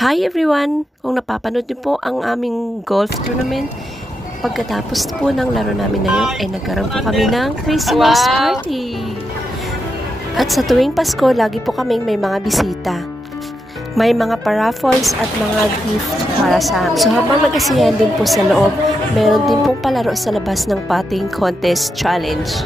Hi everyone! Kung napapanood niyo po ang aming golf tournament, pagkatapos po ng laro namin na yun, ay nagkaroon po kami ng Christmas party. At sa tuwing Pasko, lagi po kaming may mga bisita. May mga paraffles at mga gift para sa amin. So habang nagkasiyahan din po sa loob, meron din pong palaro sa labas ng putting contest challenge.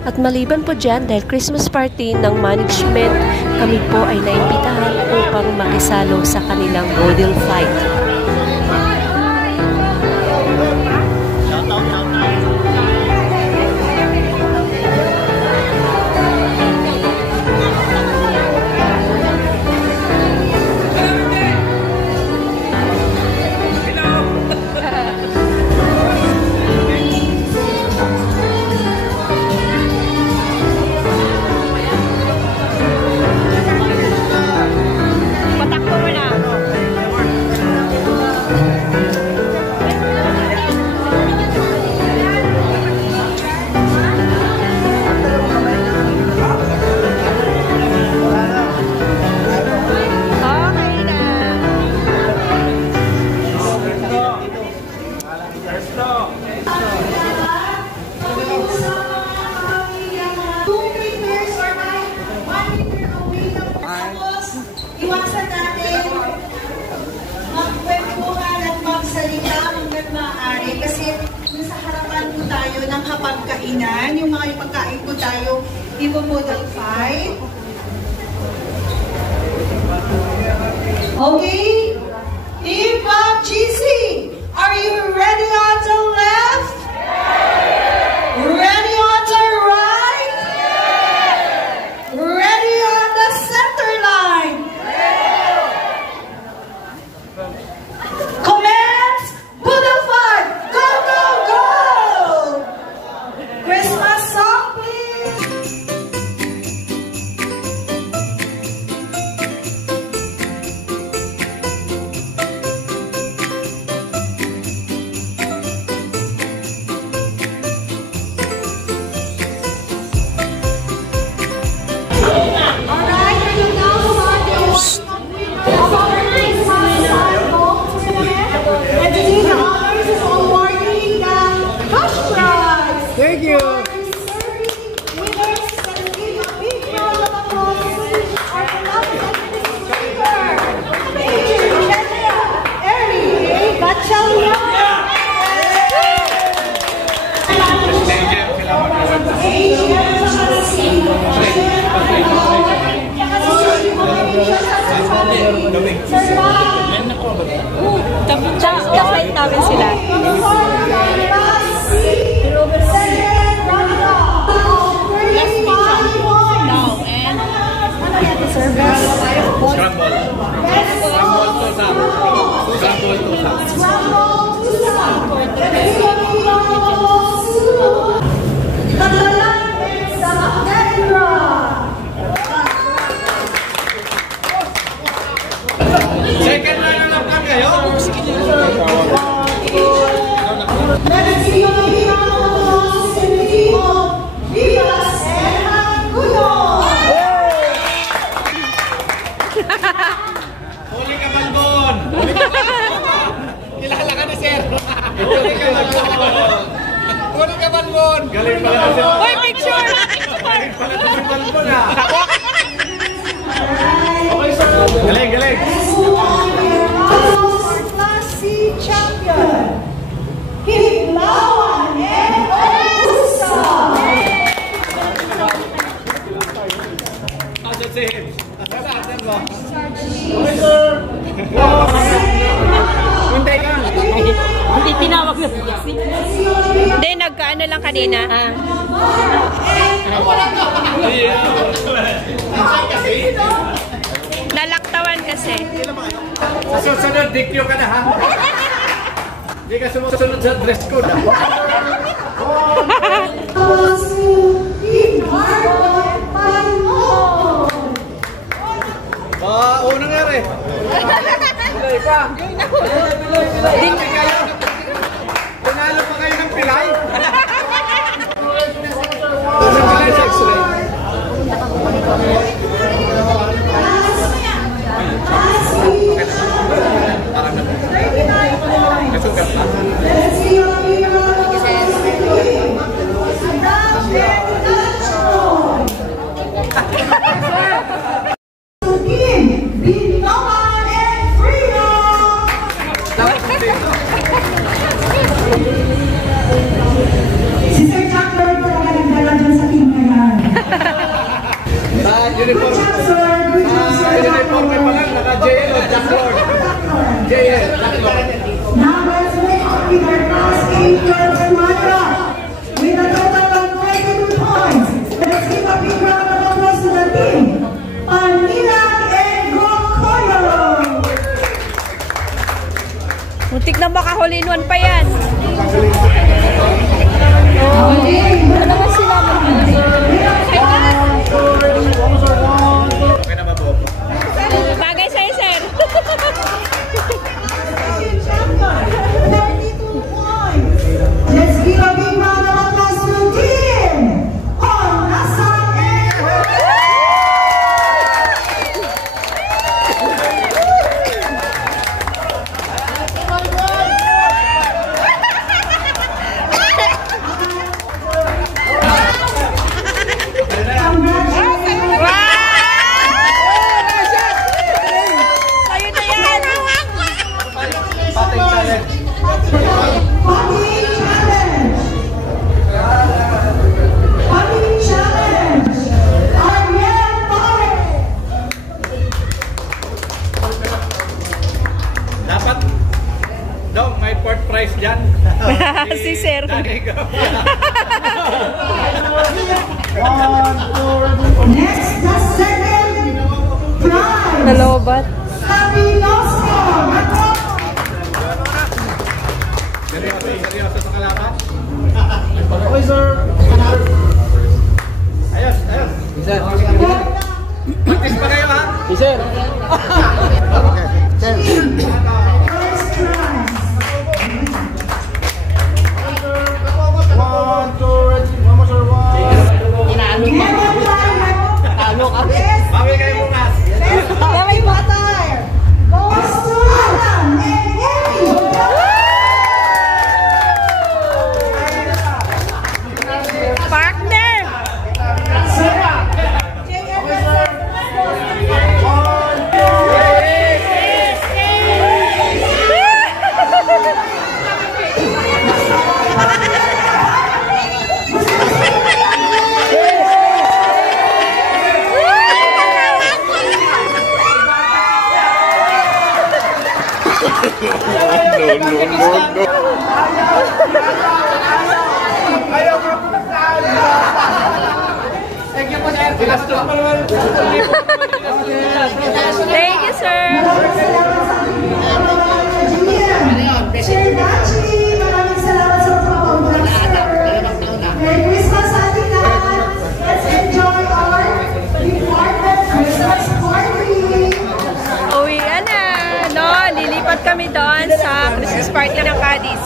At maliban po dyan, dahil Christmas party ng management, kami po ay naimbitahan upang makisalo sa kanilang model fight. Iwasan natin magkwentuhan at magsalita hanggang maaari kasi nasa harapan po tayo ng hapagkainan. Yung mga ipagkain po tayo, i-model fight. Okay? Team Bob GC, are you ready on the left? Ready on the right? Ready on the center line? Commence! Model fight! Go, go, go! Christmas song, please! Thank you. Kapait namin sila. Second round na lang kayo. Let's see you Vivas and Guyo. Huli ka man doon. Kilala ka na, sir. Huli ka man doon. Huli ka man doon. Galing pala na, sir. Uy, picture! Galing pala na, sir. Okay, sir. Galing, galing. Class C champion, Hiblawan and Opusa. That's it. Okay, sir. Hintay ka. Hindi tinawag na. Hindi, nagkaano lang kanina. Nalaktawan kasi. Sa susunod, dikyo ka na, ha? Hindi ka sumusunod sa dress code, ha? Unang nga rin. Pilay pa. Pilay kayo. Tinalo pa kayo ng pilay. Pilay sa x-ray. Uniform. Uniform pa lang, naka-JL o Jack Lord. JL, Jack Lord. Now let's make up with our class 8 girls squadron with a total of 22 points. Let's give a big round of applause to the team. Panila and Gokoyo. Muntik na makahuli in one pa yan. Ano naman sila Okay na ba po? bagay sa'yo, sir. 32 points. Let's give a big round of applause to the team. Onasa and Sa'yo na yan. Patay challenge. Putting challenge. Putting challenge. Ariel Torres. Dapat, Dong, may fourth prize dyan. Si Sir. Danig. Next, the second prize. Nalobat. Sabinosco. Seryoso sa kalaban? Okay, sir. Ayos, ayos. Sir. Practice pa kayo, ha? Sir. Okay. Sir. First prize. 1, 2, ready. One more, sir. 1. Never mind. Yes. Bawi kayo bukas. Bakit butter? Goes to Adam and Emmy. Partner. Thank you, sir. Sir Nachi, maraming salamat sa pag-congrats, sir. Merry Christmas sa ating lahat. Let's enjoy our department Christmas party. Uwian na. No, lilipat kami doon sa Christmas party ng Cadiz.